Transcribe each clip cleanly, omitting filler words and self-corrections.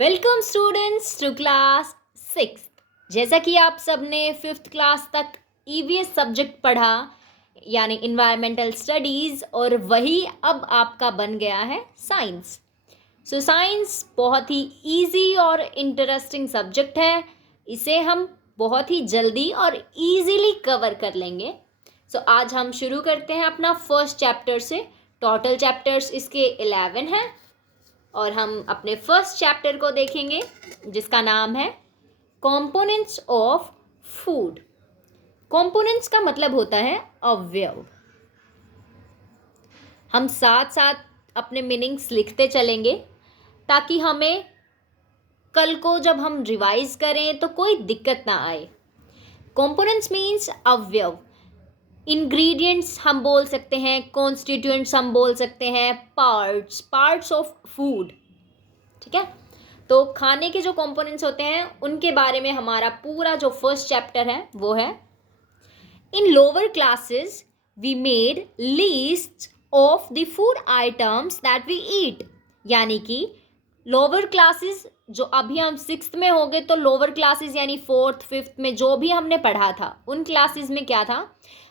Welcome students to class 6। जैसा कि आप सबने 5th क्लास तक ईवीएस सब्जेक्ट पढ़ा यानी इन्वायरमेंटल स्टडीज़, और वही अब आपका बन गया है साइंस। साइंस बहुत ही इजी और इंटरेस्टिंग सब्जेक्ट है। इसे हम बहुत ही जल्दी और इजीली कवर कर लेंगे। आज हम शुरू करते हैं अपना फर्स्ट चैप्टर से। टोटल चैप्टर्स इसके 11 हैं और हम अपने फर्स्ट चैप्टर को देखेंगे जिसका नाम है कंपोनेंट्स ऑफ फूड। कंपोनेंट्स का मतलब होता है अवयव। हम साथ साथ अपने मीनिंग्स लिखते चलेंगे ताकि हमें कल को जब हम रिवाइज करें तो कोई दिक्कत ना आए। कंपोनेंट्स मीन्स अवयव। इंग्रेडिएंट्स हम बोल सकते हैं, कॉन्स्टिट्यूएंट्स हम बोल सकते हैं, पार्ट्स ऑफ फूड। ठीक है, तो खाने के जो कंपोनेंट्स होते हैं उनके बारे में हमारा पूरा जो फर्स्ट चैप्टर है वो है। In lower classes we made list of the food items that we eat. यानी कि लोअर क्लासेस जो अभी हम 6th में हो गए, तो लोअर क्लासेस यानी 4th 5th में जो भी हमने पढ़ा था उन क्लासेस में क्या था,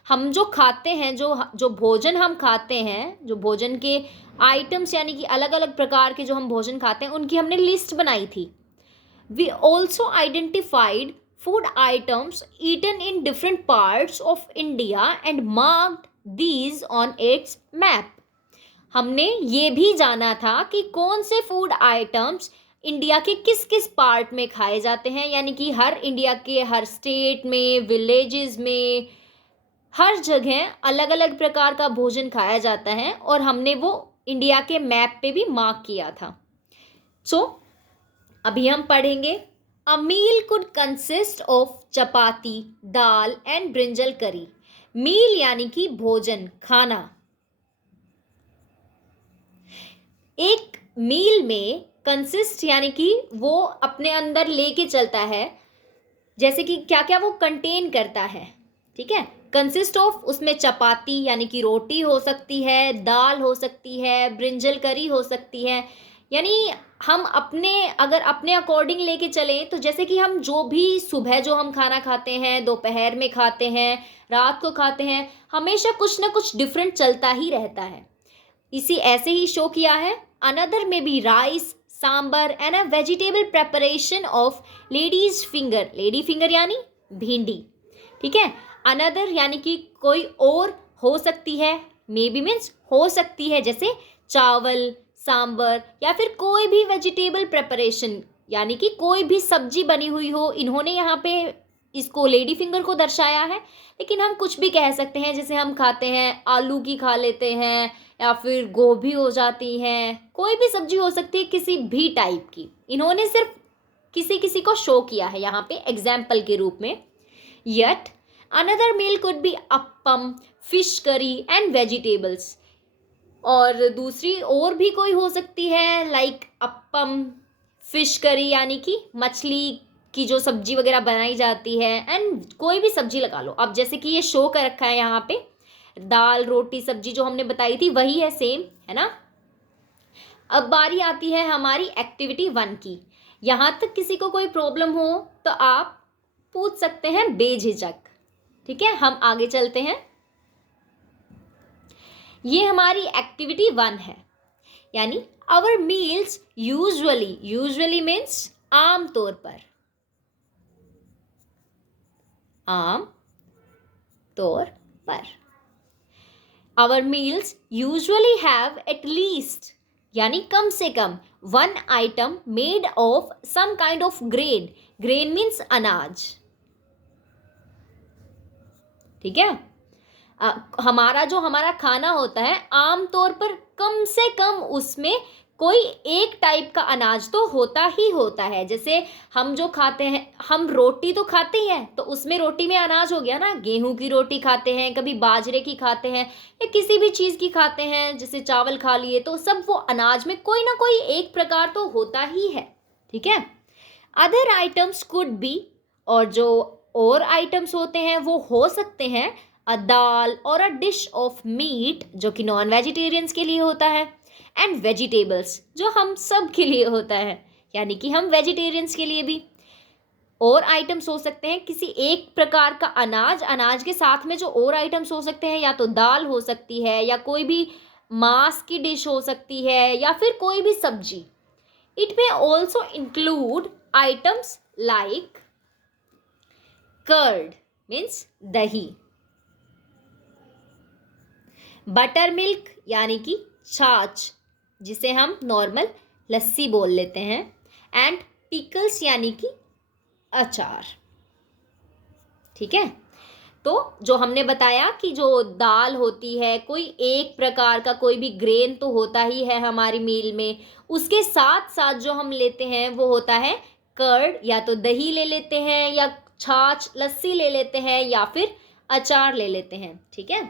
हम जो खाते हैं, जो भोजन हम खाते हैं, जो भोजन के आइटम्स यानी कि अलग अलग प्रकार के जो हम भोजन खाते हैं उनकी हमने लिस्ट बनाई थी। We also identified food items eaten in different parts of India and marked these on its map. हमने ये भी जाना था कि कौन से फूड आइटम्स इंडिया के किस किस पार्ट में खाए जाते हैं, यानी कि हर इंडिया के हर स्टेट में, विलेजेस में, हर जगह अलग अलग प्रकार का भोजन खाया जाता है और हमने वो इंडिया के मैप पे भी मार्क किया था। अभी हम पढ़ेंगे a meal could consist of chapati, dal and brinjal curry. Meal यानी कि भोजन, खाना। एक मील में कंसिस्ट यानी कि वो अपने अंदर लेके चलता है, जैसे कि क्या क्या वो कंटेन करता है। ठीक है, कंसिस्ट ऑफ, उसमें चपाती यानी कि रोटी हो सकती है, दाल हो सकती है, ब्रिंजल करी हो सकती है। यानी हम अगर अपने अकॉर्डिंग लेके चलें तो जैसे कि हम जो भी सुबह जो हम खाना खाते हैं, दोपहर में खाते हैं, रात को खाते हैं, हमेशा कुछ ना कुछ डिफरेंट चलता ही रहता है। इसी ऐसे ही शो किया है अनदर में भी rice, sambar and a vegetable preparation of ladies finger. Lady finger यानी भिंडी। ठीक है, अनदर यानी कि कोई और हो सकती है, मे बी मीन्स हो सकती है, जैसे चावल, सांबर या फिर कोई भी वेजिटेबल प्रेपरेशन यानी कि कोई भी सब्जी बनी हुई हो। इन्होंने यहाँ पे इसको लेडी फिंगर को दर्शाया है, लेकिन हम कुछ भी कह सकते हैं। जैसे हम खाते हैं, आलू की खा लेते हैं या फिर गोभी हो जाती है, कोई भी सब्जी हो सकती है किसी भी टाइप की। इन्होंने सिर्फ किसी किसी को शो किया है यहाँ पे एग्जाम्पल के रूप में। Yet another meal could be appam, fish curry and vegetables. और दूसरी और भी कोई हो सकती है लाइक अप्पम, फिश करी यानी कि मछली की जो सब्जी वगैरह बनाई जाती है, एंड कोई भी सब्जी लगा लो। अब जैसे कि ये शो कर रखा है यहाँ पे, दाल रोटी सब्जी जो हमने बताई थी वही है, सेम है ना। अब बारी आती है हमारी एक्टिविटी 1 की। यहाँ तक किसी को कोई प्रॉब्लम हो तो आप पूछ सकते हैं बेझिझक। ठीक है, हम आगे चलते हैं। ये हमारी एक्टिविटी 1 है, यानी आवर मील्स यूजुअली मीन्स आम तौर पर, आम तौर पर। Our meals usually have at least यानी कम से कम 1 item made of some kind of grain means अनाज। ठीक है, हमारा खाना होता है आमतौर पर कम से कम उसमें कोई एक टाइप का अनाज तो होता ही होता है। जैसे हम जो खाते हैं, हम रोटी तो खाते ही हैं, तो उसमें रोटी में अनाज हो गया ना। गेहूं की रोटी खाते हैं, कभी बाजरे की खाते हैं, या किसी भी चीज़ की खाते हैं, जैसे चावल खा लिए, तो सब वो अनाज में कोई ना कोई एक प्रकार तो होता ही है। ठीक है, अदर आइटम्स कुड बी, और जो और आइटम्स होते हैं वो हो सकते हैं अ दाल और अ डिश ऑफ मीट, जो कि नॉन वेजिटेरियंस के लिए होता है, एंड वेजिटेबल्स जो हम सब के लिए होता है, यानी कि हम वेजिटेरियंस के लिए भी। और आइटम्स हो सकते हैं किसी एक प्रकार का अनाज, अनाज के साथ में जो और आइटम्स हो सकते हैं, या तो दाल हो सकती है, या कोई भी मांस की डिश हो सकती है, या फिर कोई भी सब्जी। It may also include items like curd means दही, बटर मिल्क यानी कि छाछ जिसे हम नॉर्मल लस्सी बोल लेते हैं, एंड पिकल्स यानी कि अचार। ठीक है, तो जो हमने बताया कि जो दाल होती है, कोई एक प्रकार का कोई भी ग्रेन तो होता ही है हमारी मील में, उसके साथ साथ जो हम लेते हैं वो होता है कर्ड, या तो दही ले लेते हैं, या छाछ लस्सी ले लेते हैं, या फिर अचार ले लेते हैं। ठीक है,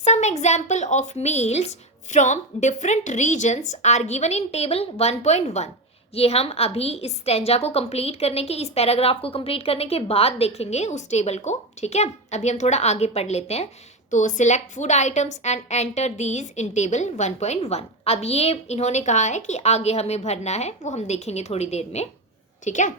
some example of meals from different regions are given in table 1.1। ये हम अभी इस स्टेंजा को कंप्लीट करने के, इस पैराग्राफ को कंप्लीट करने के बाद देखेंगे उस टेबल को। ठीक है, अभी हम थोड़ा आगे पढ़ लेते हैं। तो select food items and enter these in table 1.1। अब ये इन्होंने कहा है कि आगे हमें भरना है, वो हम देखेंगे थोड़ी देर में। ठीक है,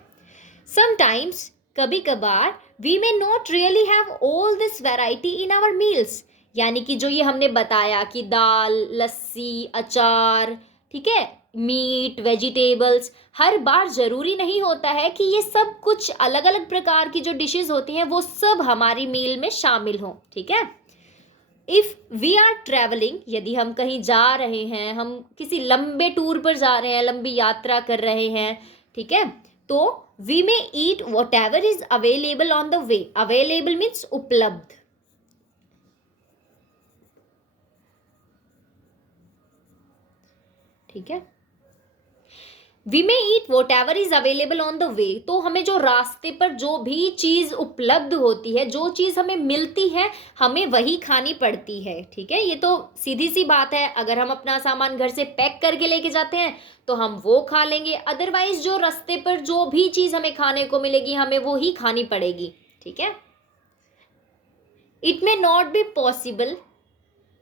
समटाइम्स कभी कभार we may not really have all this variety in our meals, यानी कि जो ये हमने बताया कि दाल, लस्सी, अचार, ठीक है, मीट, वेजिटेबल्स, हर बार ज़रूरी नहीं होता है कि ये सब कुछ अलग अलग प्रकार की जो डिशेस होती हैं वो सब हमारी मील में शामिल हों। ठीक है, इफ़ वी आर ट्रैवलिंग, यदि हम कहीं जा रहे हैं, हम किसी लंबे टूर पर जा रहे हैं, लंबी यात्रा कर रहे हैं, ठीक है, तो we may eat whatever is available on the way. Available means उपलब्ध। ठीक है, we may eat whatever is available on the way, तो हमें जो रास्ते पर जो भी चीज़ उपलब्ध होती है, जो चीज़ हमें मिलती है, हमें वही खानी पड़ती है। ठीक है, ये तो सीधी सी बात है। अगर हम अपना सामान घर से पैक करके लेके जाते हैं तो हम वो खा लेंगे, अदरवाइज जो रास्ते पर जो भी चीज़ हमें खाने को मिलेगी हमें वो ही खानी पड़ेगी। ठीक है, it may not be possible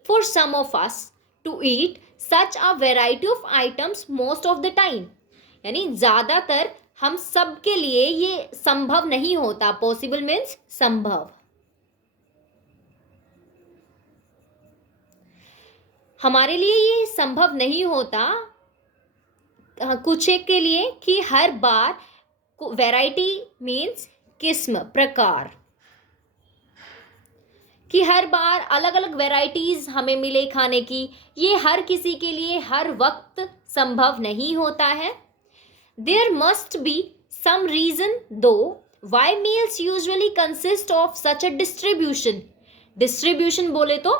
for some of us to eat such a variety of items most of the time, यानी ज़्यादातर हम सब के लिए ये संभव नहीं होता। पॉसिबल मीन्स संभव। हमारे लिए ये संभव नहीं होता कुछ एक के लिए कि हर बार, वैरायटी मीन्स किस्म, प्रकार, कि हर बार अलग अलग वैरायटीज हमें मिले खाने की, ये हर किसी के लिए हर वक्त संभव नहीं होता है। There must be some reason though why meals usually consist of such a distribution. Distribution बोले तो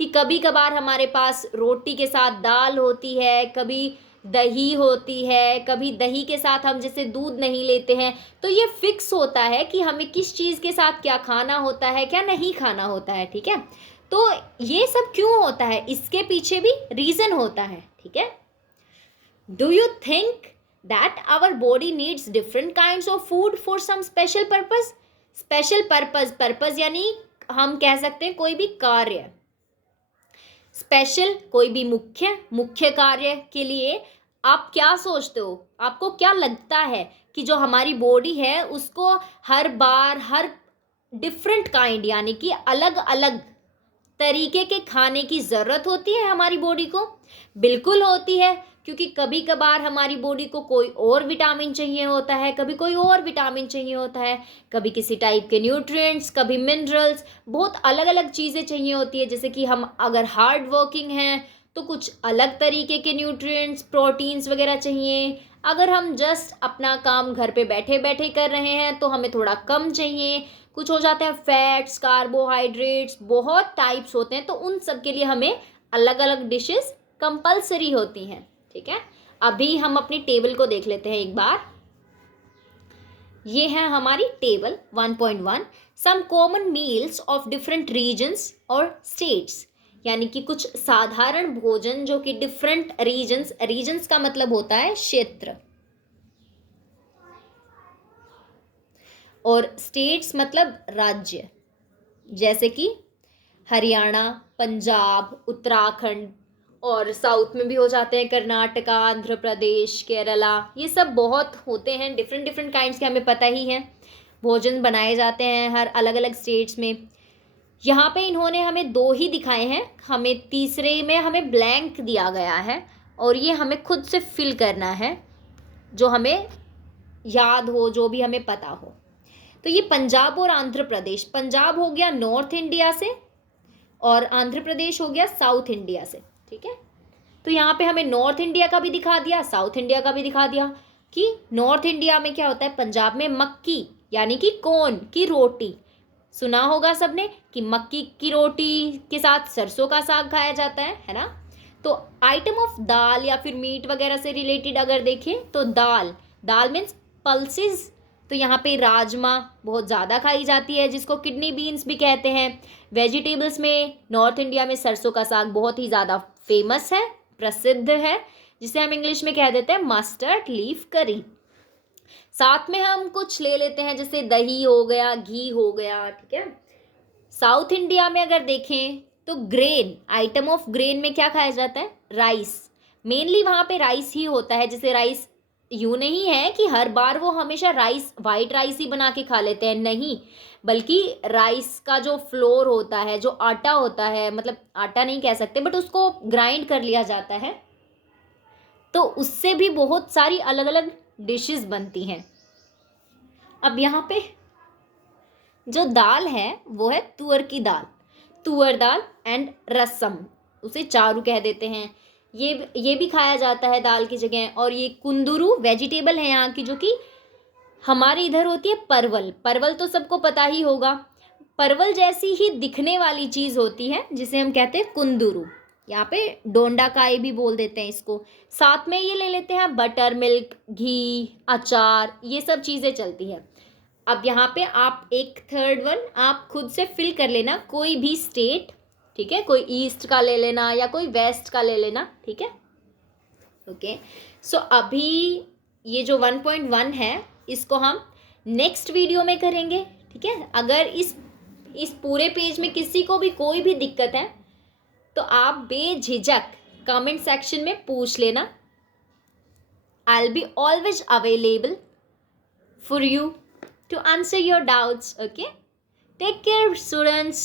कि कभी कभार हमारे पास रोटी के साथ दाल होती है, कभी दही होती है, कभी दही के साथ हम जैसे दूध नहीं लेते हैं, तो ये फिक्स होता है कि हमें किस चीज़ के साथ क्या खाना होता है, क्या नहीं खाना होता है। ठीक है, तो ये सब क्यों होता है, इसके पीछे भी रीज़न होता है। ठीक है, do you think that our body needs different kinds of food for some special purpose? Special purpose, purpose यानी हम कह सकते हैं कोई भी कार्य, स्पेशल कोई भी मुख्य कार्य के लिए आप क्या सोचते हो, आपको क्या लगता है कि जो हमारी बॉडी है उसको हर बार हर डिफरेंट काइंड यानी कि अलग अलग तरीके के खाने की ज़रूरत होती है हमारी बॉडी को? बिल्कुल होती है, क्योंकि कभी कभार हमारी बॉडी को कोई और विटामिन चाहिए होता है, कभी कोई और विटामिन चाहिए होता है, कभी किसी टाइप के न्यूट्रिएंट्स, कभी मिनरल्स, बहुत अलग अलग चीज़ें चाहिए होती है। जैसे कि हम अगर हार्ड वर्किंग हैं तो कुछ अलग तरीके के न्यूट्रिएंट्स, प्रोटीन्स वगैरह चाहिए। अगर हम जस्ट अपना काम घर पे बैठे बैठे कर रहे हैं तो हमें थोड़ा कम चाहिए। कुछ हो जाते हैं फैट्स, कार्बोहाइड्रेट्स, बहुत टाइप्स होते हैं, तो उन सब के लिए हमें अलग अलग डिशेस कंपलसरी होती हैं। ठीक है, अभी हम अपनी टेबल को देख लेते हैं एक बार। ये है हमारी table 1.1, some common meals of different regions और स्टेट्स, यानी कि कुछ साधारण भोजन जो कि डिफरेंट रीजन्स, रीजन्स का मतलब होता है क्षेत्र, और स्टेट्स मतलब राज्य, जैसे कि हरियाणा, पंजाब, उत्तराखंड, और साउथ में भी हो जाते हैं, कर्नाटका, आंध्र प्रदेश, केरला, ये सब बहुत होते हैं, डिफरेंट डिफरेंट काइंड्स के, हमें पता ही है। भोजन बनाए जाते हैं हर अलग अलग स्टेट्स में। यहाँ पे इन्होंने हमें 2 ही दिखाए हैं, हमें तीसरे में हमें ब्लैंक दिया गया है और ये हमें खुद से फिल करना है, जो हमें याद हो, जो भी हमें पता हो। तो ये पंजाब और आंध्र प्रदेश, पंजाब हो गया नॉर्थ इंडिया से और आंध्र प्रदेश हो गया साउथ इंडिया से, ठीक है। तो यहाँ पे हमें नॉर्थ इंडिया का भी दिखा दिया, साउथ इंडिया का भी दिखा दिया कि नॉर्थ इंडिया में क्या होता है, पंजाब में मक्की यानी कि कॉर्न की रोटी, सुना होगा सबने कि मक्की की रोटी के साथ सरसों का साग खाया जाता है ना। तो आइटम ऑफ दाल या फिर मीट वगैरह से रिलेटेड अगर देखें तो दाल, दाल मीन्स पल्सेस, तो यहाँ पे राजमा बहुत ज़्यादा खाई जाती है, जिसको किडनी बीन्स भी कहते हैं। वेजिटेबल्स में नॉर्थ इंडिया में सरसों का साग बहुत ही ज़्यादा फेमस है, प्रसिद्ध है, जिसे हम इंग्लिश में कह देते हैं मस्टर्ड लीफ करी। साथ में हम कुछ ले लेते हैं, जैसे दही हो गया, घी हो गया, ठीक है। साउथ इंडिया में अगर देखें तो ग्रेन, आइटम ऑफ ग्रेन में क्या खाया जाता है, राइस, मेनली वहाँ पे राइस ही होता है। जैसे राइस यूँ नहीं है कि हर बार वो हमेशा राइस, वाइट राइस ही बना के खा लेते हैं, नहीं, बल्कि राइस का जो फ्लोर होता है, जो आटा होता है, मतलब आटा नहीं कह सकते बट उसको ग्राइंड कर लिया जाता है, तो उससे भी बहुत सारी अलग अलग डिशेस बनती हैं। अब यहाँ पे जो दाल है वो है तुअर की दाल, तुअर दाल एंड रसम, उसे चारू कह देते हैं। ये भी खाया जाता है दाल की जगह। और ये कुंदरू वेजिटेबल है यहाँ की, जो कि हमारे इधर होती है परवल, परवल तो सबको पता ही होगा, परवल जैसी ही दिखने वाली चीज़ होती है जिसे हम कहते हैं कुंदरू, यहाँ पे डोंडाकाई भी बोल देते हैं इसको। साथ में ये ले लेते हैं बटर मिल्क, घी, अचार, ये सब चीज़ें चलती है। अब यहाँ पे आप एक थर्ड वन आप खुद से फिल कर लेना, कोई भी स्टेट, ठीक है, कोई ईस्ट का ले लेना या कोई वेस्ट का ले लेना, ठीक है। ओके, सो अभी ये जो 1.1 है इसको हम नेक्स्ट वीडियो में करेंगे, ठीक है। अगर इस पूरे पेज में किसी को भी कोई भी दिक्कत है तो आप बेझिझक कमेंट सेक्शन में पूछ लेना। I will be always available for you to answer your doubts. Okay, take care students.